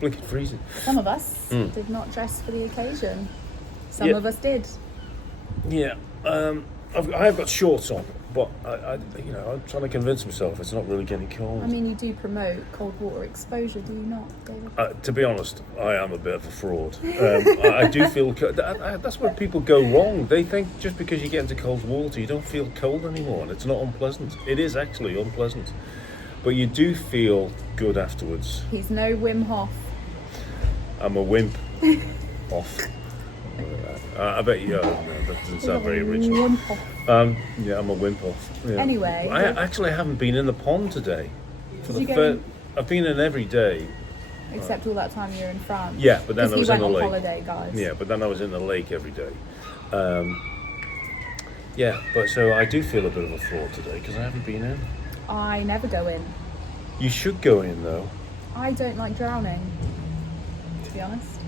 blinking freezing. Some of us did not dress for the occasion. Some of us did. Yeah, I've got shorts on, but I'm trying to convince myself it's not really getting cold. I mean, you do promote cold water exposure, do you not, David? To be honest, I am a bit of a fraud. I do feel that's where people go wrong. They think just because you get into cold water, you don't feel cold anymore, and it's not unpleasant. It is actually unpleasant, but you do feel good afterwards. He's no Wim Hof. I'm a wimp. Off. I bet you. No, that doesn't sound very original. Yeah, I'm a wimp off. Yeah. Anyway, I actually haven't been in the pond today. I've been in every day. Except all that time you were in France. Yeah, but then I was in the lake. Holiday, guys. Yeah, but then I was in the lake every day. But so I do feel a bit of a fraud today because I haven't been in. I never go in. You should go in though. I don't like drowning, to be honest.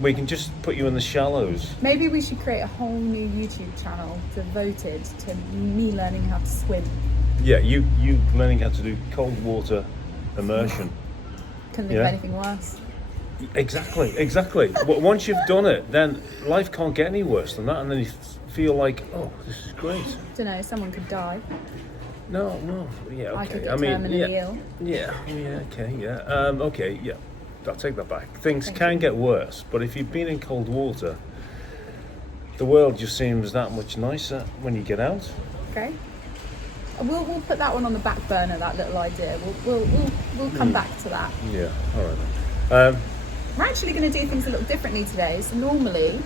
We can just put you in the shallows. Maybe we should create a whole new YouTube channel devoted to me learning how to swim. Yeah, you learning how to do cold water immersion. Couldn't think of anything worse. Exactly. But once you've done it, then life can't get any worse than that, and then you feel like, oh, this is great. Don't know, someone could die. No, yeah, okay. I could get terminally ill. Okay, I'll take that back. Things can get worse, but if you've been in cold water, the world just seems that much nicer when you get out. Okay. We'll put that one on the back burner, that little idea. We'll come back to that. Yeah, all right then. We're actually going to do things a little differently today. So normally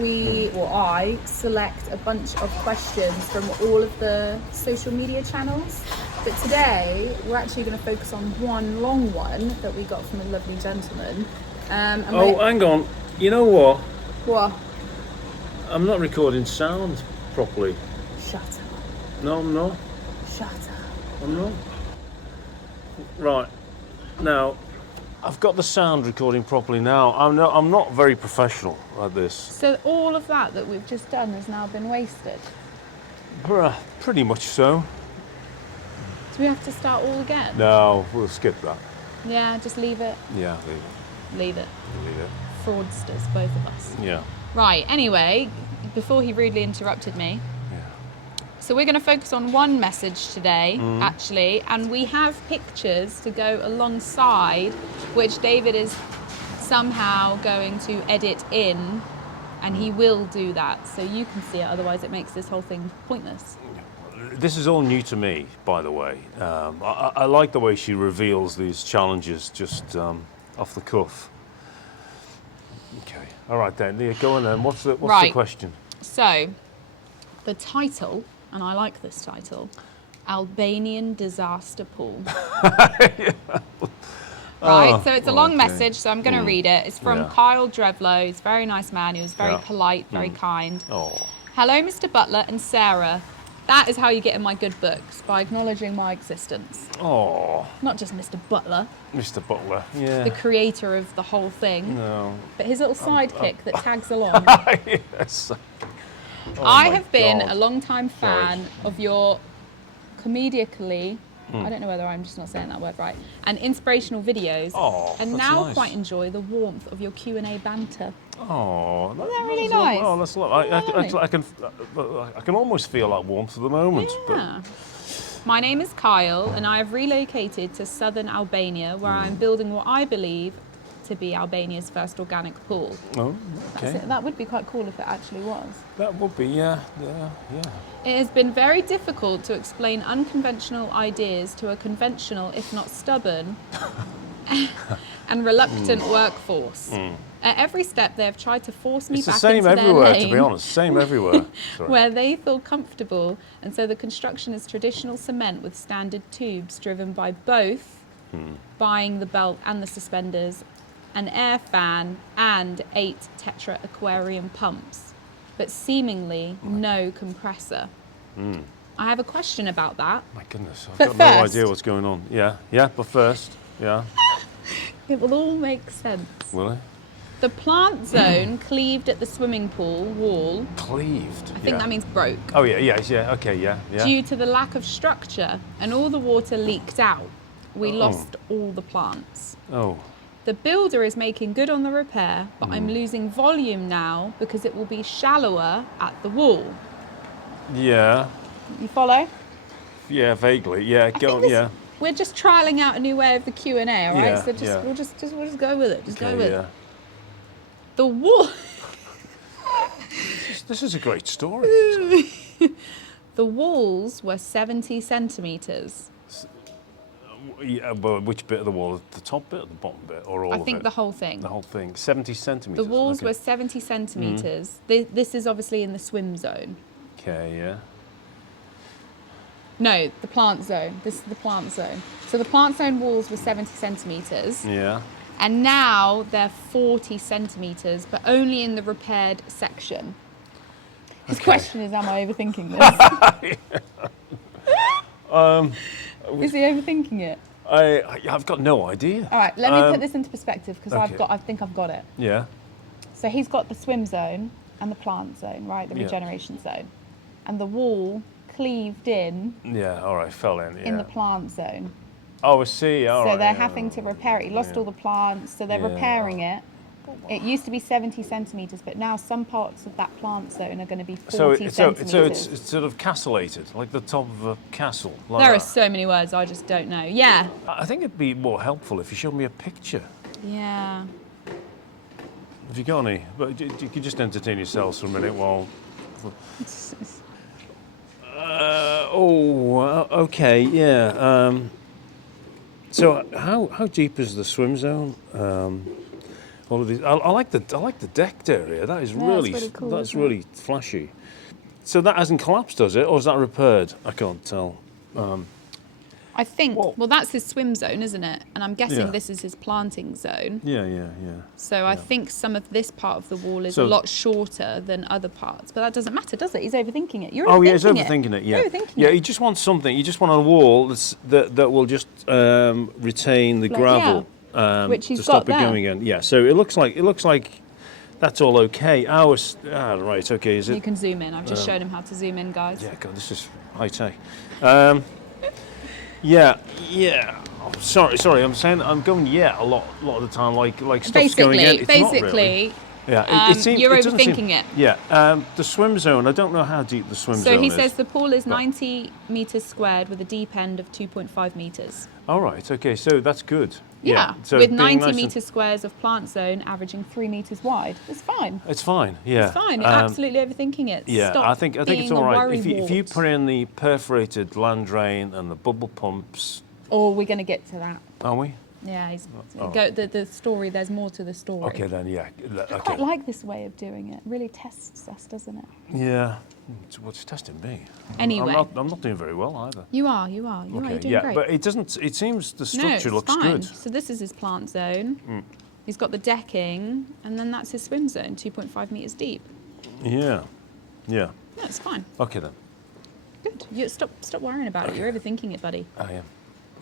I select a bunch of questions from all of the social media channels. But today, we're actually going to focus on one long one that we got from a lovely gentleman. Hang on. You know what? What? I'm not recording sound properly. Shut up. No, I'm not. Shut up. I'm not. Right. Now, I've got the sound recording properly now. I'm not very professional at this. So all of that we've just done has now been wasted? Pretty much so. Do we have to start all again? No, we'll skip that. Yeah, just leave it. Yeah, leave it. Leave it. Leave it. Fraudsters, both of us. Yeah. Right, anyway, before he rudely interrupted me. Yeah. So we're going to focus on one message today, actually, and we have pictures to go alongside, which David is somehow going to edit in, and he will do that, so you can see it, otherwise it makes this whole thing pointless. This is all new to me, by the way. I like the way she reveals these challenges just off the cuff. Okay, all right then. Yeah, go on then. What's the question? So, the title, and I like this title, Albanian Disaster Pool. Right, so it's a long message, so I'm going to read it. It's from Kyle Drevlo. He's a very nice man. He was very polite, very kind. Oh. Hello, Mr. Butler and Sarah. That is how you get in my good books, by acknowledging my existence. Oh. Not just Mr. Butler. Mr. Butler, yeah. The creator of the whole thing. No. But his little sidekick that tags along. Yes. I have been a long-time fan of your comedically, I don't know whether I'm just not saying that word right, and inspirational videos. Oh, and now quite enjoy the warmth of your Q&A banter. Oh, Isn't that really nice? Oh, that's lovely. I can almost feel that warmth at the moment. Yeah. My name is Kyle, and I have relocated to southern Albania, where I'm building what I believe to be Albania's first organic pool. Oh, okay. That would be quite cool if it actually was. That would be, yeah. It has been very difficult to explain unconventional ideas to a conventional, if not stubborn, and reluctant workforce. At every step, they have tried to force me back into their lane. It's the same everywhere, to be honest. Same everywhere. Where they feel comfortable, and so the construction is traditional cement with standard tubes driven by both buying the belt and the suspenders, an air fan, and 8 Tetra aquarium pumps, but seemingly no compressor. I have a question about that. My goodness, I've got no idea what's going on. Yeah, but first, it will all make sense. Will it? The plant zone cleaved at the swimming pool wall. Cleaved? I think that means broke. Oh, okay. Due to the lack of structure, and all the water leaked out. We lost all the plants. Oh. The builder is making good on the repair, but I'm losing volume now because it will be shallower at the wall. Yeah. You follow? Yeah, vaguely. Yeah, go. Yeah. We're just trialing out a new way of the Q&A, all right? Yeah, So we'll just go with it. Just go Okay, with yeah. it. The wall. This is a great story. The walls were 70 centimeters. Yeah, but which bit of the wall? The top bit or the bottom bit, or all I of it? think the whole thing. The whole thing. 70 centimeters. The walls okay. were 70 centimeters. This is obviously in the swim zone. Okay, yeah. No, the plant zone. This is the plant zone. So the plant zone walls were 70 centimeters. Yeah. And now they're 40 centimeters, but only in the repaired section. His question is, am I overthinking this? Is he overthinking it? I've got no idea. All right, let me put this into perspective because okay. I think I've got it. Yeah. So he's got the swim zone and the plant zone, right? The Yeah. regeneration zone. And the wall cleaved in Yeah, all right, fell in, yeah. in the plant zone. Oh, I see, all right. So they're yeah. having to repair it. He lost all the plants, so they're Yeah. repairing it. It used to be 70 centimetres, but now some parts of that plant zone are going to be 40 centimetres. So it's sort of castellated, like the top of a castle. Like There are that. so many words, I just don't know. Yeah. I think it'd be more helpful if you showed me a picture. Yeah. Have you got any? But you could just entertain yourselves for a minute while... okay, yeah. So how deep is the swim zone? All of these. I like the decked area. That is really cool, that's isn't really flashy. So that hasn't collapsed, does it, or is that repaired? I can't tell. I think, well, that's his swim zone, isn't it? And I'm guessing Yeah. this is his planting zone. Yeah. So I think some of this part of the wall is So- a lot shorter than other parts. But that doesn't matter, does it? He's overthinking it. You're Oh overthinking yeah, he's overthinking it. Yeah, You're overthinking yeah. it. He just wants something. You just want a wall that will just retain the Like, gravel Which he's to stop got it there. going in. Yeah. So it looks like that's all okay. Right. Okay. Is You it? can zoom in. I've just shown him how to zoom in, guys. Yeah. God, this is high tech. Yeah. Oh, sorry. I'm saying I'm going a lot of the time. Like stuff's going in. It's not really. Yeah, You're it doesn't overthinking it. Yeah, the swim zone. I don't know how deep the swim zone So he is. says the pool is 90 metres squared with a deep end of 2.5 metres. All right. Okay. So that's good. Yeah, So with being 90 nice and- metre squares of plant zone averaging 3 metres wide. It's fine. It's fine. Yeah. It's fine. You're absolutely overthinking it. Yeah, Stop I think it's being all a right. If you worrywart. put in the perforated land drain and the bubble pumps, Oh, we're going to get to that. are we? Yeah, Oh. the story, there's more to the story. Okay then. Yeah. I quite like this way of doing it. It really tests us, doesn't it? Yeah. What's testing me? Anyway. I'm not doing very well either. You are. You're Okay. doing Yeah, great. but it doesn't. It seems the No, structure it's looks fine. good. So this is his plant zone. He's got the decking, and then that's his swim zone, 2.5 metres deep. Yeah. Yeah. No, it's fine. Okay then. Good. You stop worrying about it. You're overthinking it, buddy. I am.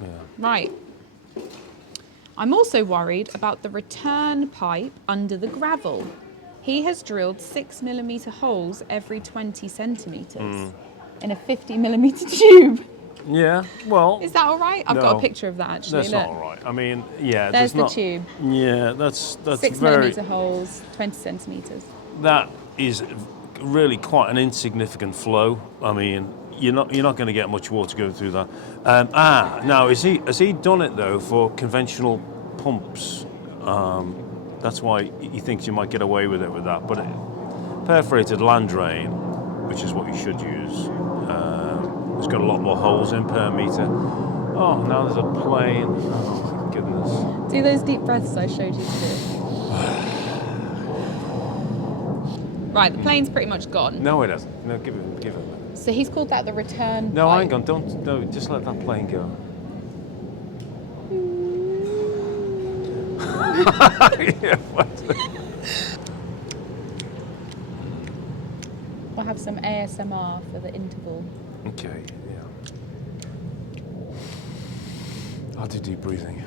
Yeah. Right. I'm also worried about the return pipe under the gravel. He has drilled 6mm holes every 20 centimetres in a 50mm tube. Yeah. Well. Is that all right? I've got No. a picture of that actually. That's Look. not all right. I mean, yeah. There's the not, tube. Yeah. That's 6mm holes, 20 centimetres. That is really quite an insignificant flow. I mean, you're not going to get much water going through that. Now has he done it though for conventional pumps? That's why he thinks you might get away with it with that. But perforated land drain, which is what you should use, it's got a lot more holes in per meter. Oh, now there's a plane. Oh my goodness. Do those deep breaths I showed you to do. Right, the plane's pretty much gone. No, it hasn't. No, give it. So he's called that the return No, pipe. hang on. No, just let that plane go. Yeah, We'll have some ASMR for the interval. okay, yeah. I'll do deep breathing.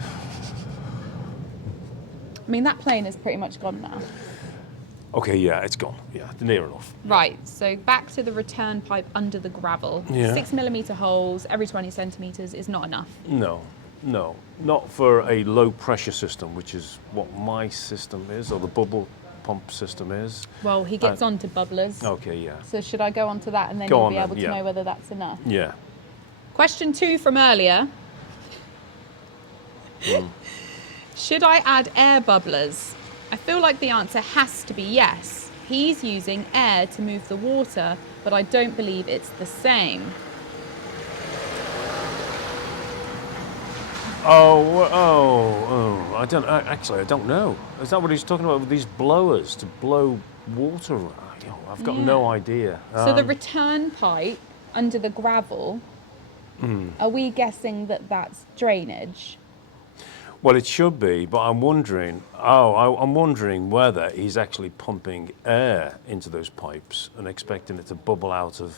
I mean, that plane is pretty much gone now. Okay, yeah, it's gone. Yeah, near enough. Right, so back to the return pipe under the gravel. Yeah. 6mm holes every 20 centimetres is not enough. No. No, not for a low pressure system, which is what my system is, or the bubble pump system is. Well, he gets on to bubblers. Okay, yeah. So should I go on to that and then Go you'll on be then, able to yeah. know whether that's enough? Yeah. Question 2 from earlier. Should I add air bubblers? I feel like the answer has to be yes. He's using air to move the water, but I don't believe it's the same. I don't actually. I don't know. Is that what he's talking about with these blowers to blow water? I've got no idea. So the return pipe under the gravel, are we guessing that that's drainage? Well, it should be, but I'm wondering. I'm wondering whether he's actually pumping air into those pipes and expecting it to bubble out of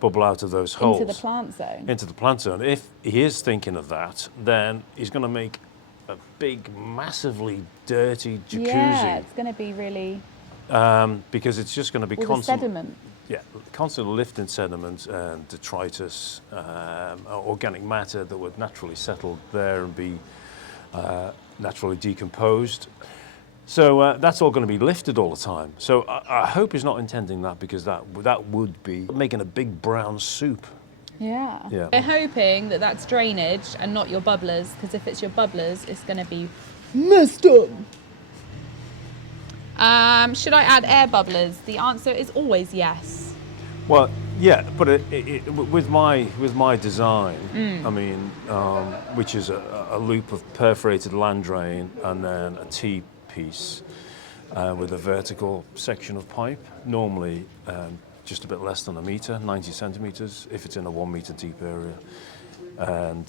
those holes Into the plant zone? Into the plant zone. If he is thinking of that, then he's going to make a big, massively dirty jacuzzi. Yeah, it's going to be really... because it's just going to be All the sediment. Yeah, constant lifting sediment and detritus, organic matter that would naturally settle there and be naturally decomposed. So that's all going to be lifted all the time. So I hope he's not intending that, because that would be making a big brown soup. Yeah. Yeah. We're hoping that that's drainage and not your bubblers, because if it's your bubblers, it's going to be messed up. Should I add air bubblers? The answer is always yes. Well, yeah, but with my design, I mean, which is a loop of perforated land drain and then a T-piece with a vertical section of pipe, normally just a bit less than a metre, 90 centimetres, if it's in a 1 metre deep area. And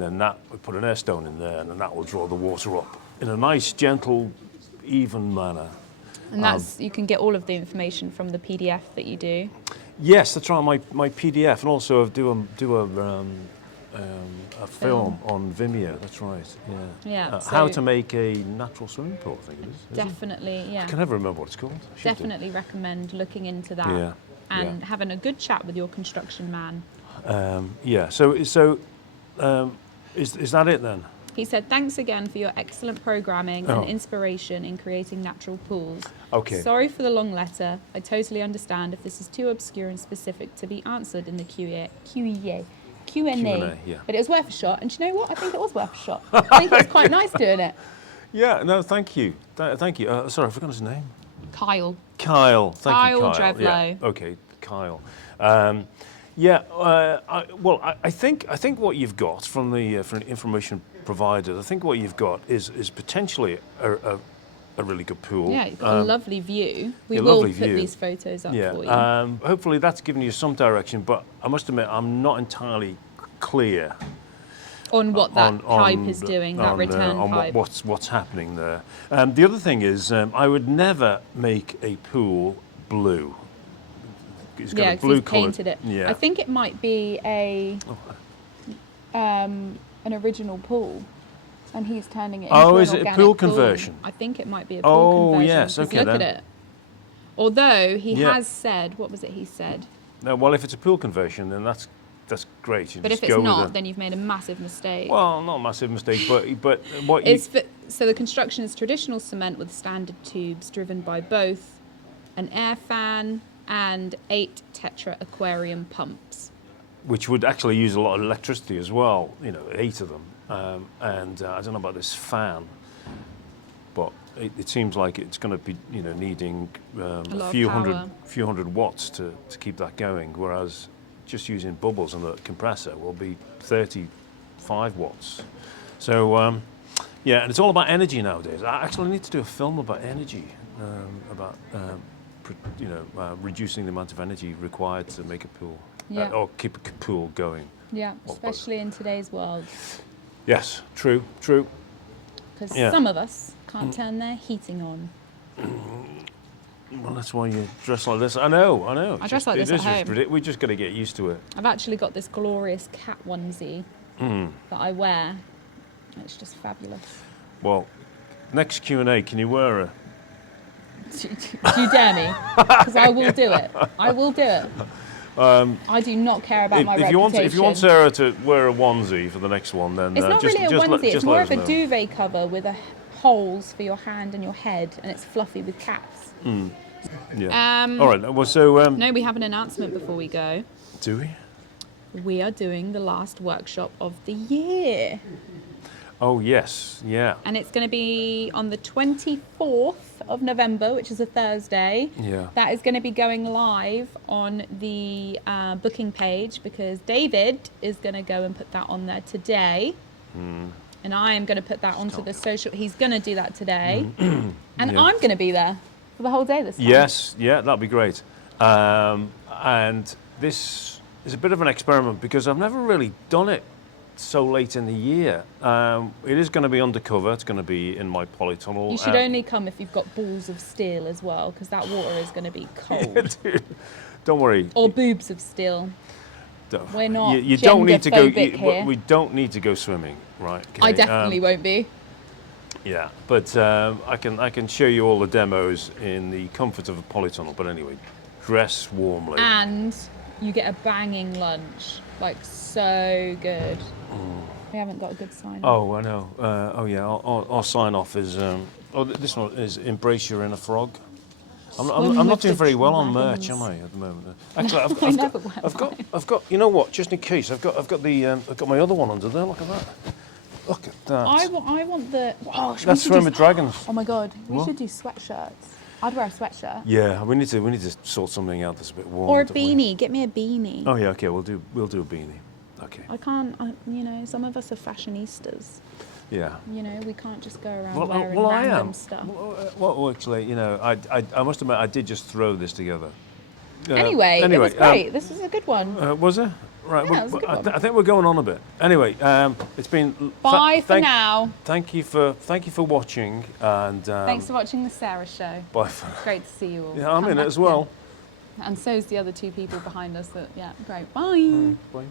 then we put an air stone in there, and then that will draw the water up in a nice, gentle, even manner. And that's you can get all of the information from the PDF that you do. Yes, that's right. My PDF, and also do a film on Vimeo. That's right. Yeah. Yeah. How to make a natural swimming pool, I think it is. Definitely, yeah. I can never remember what it's called. Definitely recommend looking into that. Yeah. And having a good chat with your construction man. Yeah. So is that it then? He said, thanks again for your excellent programming and inspiration in creating natural pools. Okay. Sorry for the long letter. I totally understand if this is too obscure and specific to be answered in the Q&A. Yeah. But it was worth a shot. And do you know what? I think it was worth a shot. I think it was quite nice doing it. Yeah. No. Thank you. Thank you. Sorry, I forgot his name. Kyle. Kyle. Thank you, Kyle. Kyle Drevlow. Yeah. Okay, Kyle. I think what you've got from the information provided, I think what you've got is potentially a really good pool. Yeah, you've got a lovely view. We will put these photos up for you. Hopefully that's given you some direction, but I must admit I'm not entirely clear on what that pipe is doing, that return pipe. What's happening there. The other thing is I would never make a pool blue. It's got a blue he's painted it. Yeah. I think it might be an original pool, and he's turning it into an organic is it a pool conversion? I think it might be a pool conversion. Yes, okay. Look at it. Although he has said, what was it he said? No, well, if it's a pool conversion, then that's great. But if it's not, then you've made a massive mistake. Well, not a massive mistake, but what you... So the construction is traditional cement with standard tubes driven by both an air fan and 8 Tetra aquarium pumps. Which would actually use a lot of electricity as well, 8 of them. And I don't know about this fan, but it seems like it's going to be, needing a few hundred watts to keep that going, whereas just using bubbles and a compressor will be 35 watts. So, and it's all about energy nowadays. I actually need to do a film about energy, about reducing the amount of energy required to make a pool, or keep a pool going. Yeah, especially in today's world. Yes, true. Because some of us can't turn their heating on. Well, that's why you dress like this. I know. I dress like this at home. We just got to get used to it. I've actually got this glorious cat onesie that I wear. It's just fabulous. Well, next Q&A, can you wear a... Do you dare me? Because I will do it. I will do it. I do not care about my if you reputation. want Sarah to wear a onesie for the next one, then It's not just, really a just onesie. let, It's just more let of us a know. duvet cover with holes for your hand and your head, and it's fluffy with cats. Yeah. All right. Well, so No, we have an announcement before we go. do we? We are doing the last workshop of the year. Oh yes. Yeah. And it's going to be on the 24th of November, which is a Thursday. Yeah. That is going to be going live on the booking page because David is going to go and put that on there today. And I am going to put that onto the social. He's going to do that today. And Yeah. I'm going to be there for the whole day this time. Yes. Yeah. That'd be great. And this is a bit of an experiment because I've never really done it so late in the year. It is going to be undercover. It's going to be in my polytunnel. You should only come if you've got balls of steel as well, because that water is going to be cold. Dude, don't worry. Or boobs of steel. We're not You don't need to go. gender-phobic here. We don't need to go swimming, right? Okay. I definitely won't be. Yeah, but I can show you all the demos in the comfort of a polytunnel. But anyway, dress warmly. And you get a banging lunch. Like, so good. We haven't got a good sign. Oh, I know. Oh yeah, our sign off is. This one is embrace your inner frog. I'm not doing very well on merch, am I, at the moment? Actually, I've got. You know what? Just in case, I've got my other one under there. Look at that. Look at that. I want the. Oh, That's Swim with Dragons. Oh my god, we What? should do sweatshirts. I'd wear a sweatshirt. Yeah, we need to sort something out that's a bit warm. Or a don't we? beanie. Get me a beanie. Oh yeah, okay. We'll do a beanie. Okay. I can't. Some of us are fashionistas. Yeah. We can't just go around Well, wearing I random am. stuff. Well, actually, I must admit, I did just throw this together. Anyway, it was great. This was a good one. Was it? Right. Yeah, it was a good one. I think we're going on a bit. Anyway, it's been. Bye for now. Thank you for watching, and Thanks for watching the Sarah Show. bye for. It's great to see you all. Yeah, I'm Come in it back as well. again. And so's the other two people behind us. Great. Bye. Bye.